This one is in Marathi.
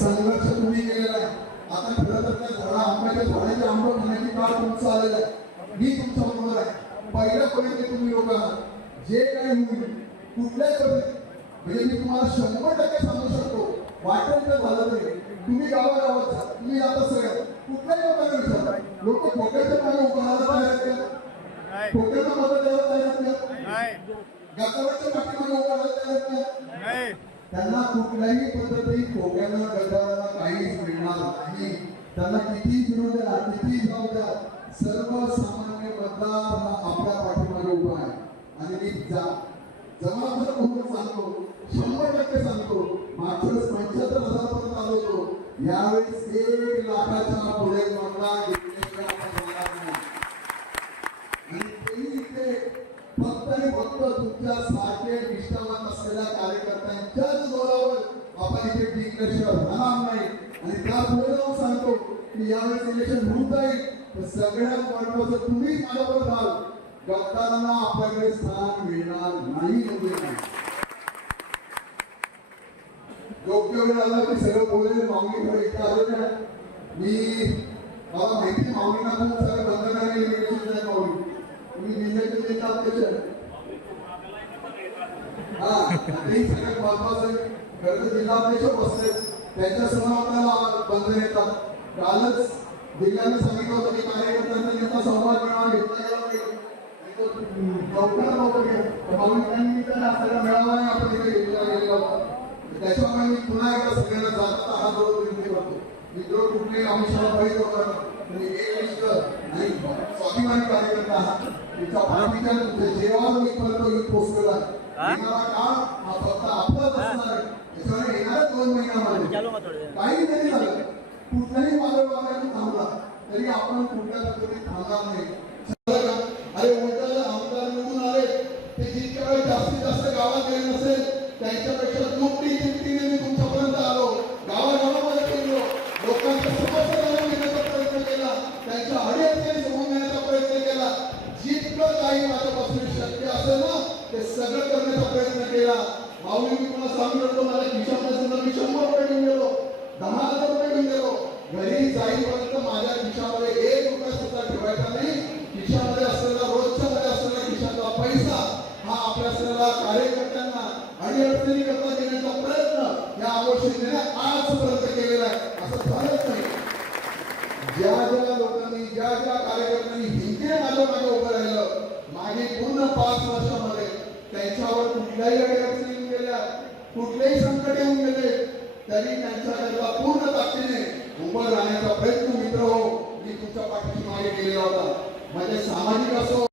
संघर्ष तुम्ही केलेला आहे. आता खरं तर त्या झाडा आंब्याच्या झाडाचे आंबा घेण्याची काळ तुमचं आलेलं आहे. मी तुमच्या बरोबर आहे. पहिल्या पर्यंत तुम्ही लोक आहात. जे काही होईल परिस्थितीत म्हणजे मी तुम्हाला शंभर टक्के सांगू शकतो वाटेल तर झालं तरी. तुम्ही गावागावात जा. तुम्ही आता सगळ्यात कुठल्याही लोकांना विचारा. लोक खोट्याच्या मागे उभारायला तयार आहेत का? खोट्याचं मदत द्यायला तयार? नाही. गटाराच्या पाठीमागे उभारायला तयार? नाही. त्यांना कुठल्याही पद्धती खोट्यानं गटाला काहीच मिळणार नाही. त्यांना किती फिरू द्या किती जाऊ द्या सर्वसामान्य मतदार हा आपल्या पाठीमागे उभा आहे. आणि मी जा जमानत म्हणून सांगतो शंभर टक्के सांगतो मागच्या पंच्याहत्तर हजारपर्यंत आलो होतो. यावेळेस एक लाखाच्या पुढे मतदान घेतल्याशिवाय आपण जाणार नाही आणि तेही इथे फक्त आणि फक्त तुमच्या सारखे निष्ठावान असलेल्या कार्यकर्त्यांच्याच जोरावर आपण इथे जिंकल्याशिवाय राहणार नाही. आणि त्या पुढे जाऊन सांगतो की यावेळेस इलेक्शन होऊन जाईल तर सगळ्यात महत्वाचं तुम्ही माझ्यावर राहाल. गद्दारांना आपल्याकडे स्थान मिळणार नाही म्हणजे नाही. योग्य वेळ आला की सगळं बोलले मागणी खरं इथे आलो ना मी मला माहिती आहे, माऊलींना सगळं बंधनाने इन्व्हिटेशन आहे माऊली तुम्ही जिल्ह्याचे नेता हा ते सगळ्यात महत्वाचं खरं जिल्हा बसले. आपल्याला बंधन येतात कालच जिल्ह्याने सांगितलं होतं की कार्यकर्त्यांचा नेता संवाद घेतला गेला त्याच्यामुळे मी पुन्हा एकदा सगळ्यांना जाता हा जोर विनंती करतो. मित्र कुठले आयुष्याला बळी होणार तुम्ही एक निष्ठ आणि स्वाभिमानी कार्यकर्ता आहात तुमच्या पाठीच्या तुमच्या जेव्हा मी पर्यंत येऊन पोहोचलेला आहे येणारा काळ हा फक्त आपलाच असणार आहे. त्याच्यामुळे येणाऱ्या दोन महिन्यामध्ये काही जरी झालं कुठल्याही मार्ग मागायला थांबला तरी आपण कुठल्या पद्धतीत थांबणार नाही? अरे उलट आमदार निवडून आले ते जितक्या वेळ जास्तीत जास्त गावात गेले नसेल त्यांच्यापेक्षा दुपटी तिपटीने मी तुमच्यापर्यंत आलो. गावागावामध्ये सगळं करण्याचा प्रयत्न केला. माऊली मी तुम्हाला सांगू शकतो माझ्या खिशामध्ये सुद्धा मी शंभर रुपये घेऊन गेलो. दहा हजार रुपये घेऊन गेलो. घरी जाईपर्यंत माझ्या खिशामध्ये एक रुपया सुद्धा ठेवायचा नाही. खिशामध्ये असलेला रोजच्या मध्ये असलेला खिशातला पैसा हा आपल्या असलेल्या कार्यकर्त्यांना आणि अडचणी करता देण्याचा प्रयत्न या अमोल आजपर्यंत केलेला आहे. असं झालंच नाही. ज्या ज्या लोकांनी ज्या ज्या कार्यकर्त्यांनी हिंदे माझ्या मागे उभं राहिलं मागे पूर्ण पाच वर्षामध्ये त्यांच्यावर कुठल्याही अडचणी येऊन गेल्या कुठलेही संकट येऊन गेले तरी त्यांच्याकरता पूर्ण ताकदीने उभं राहण्याचा प्रयत्न मित्र हो मी तुमच्या पाठीशी मागे केलेला होता. म्हणजे सामाजिक असो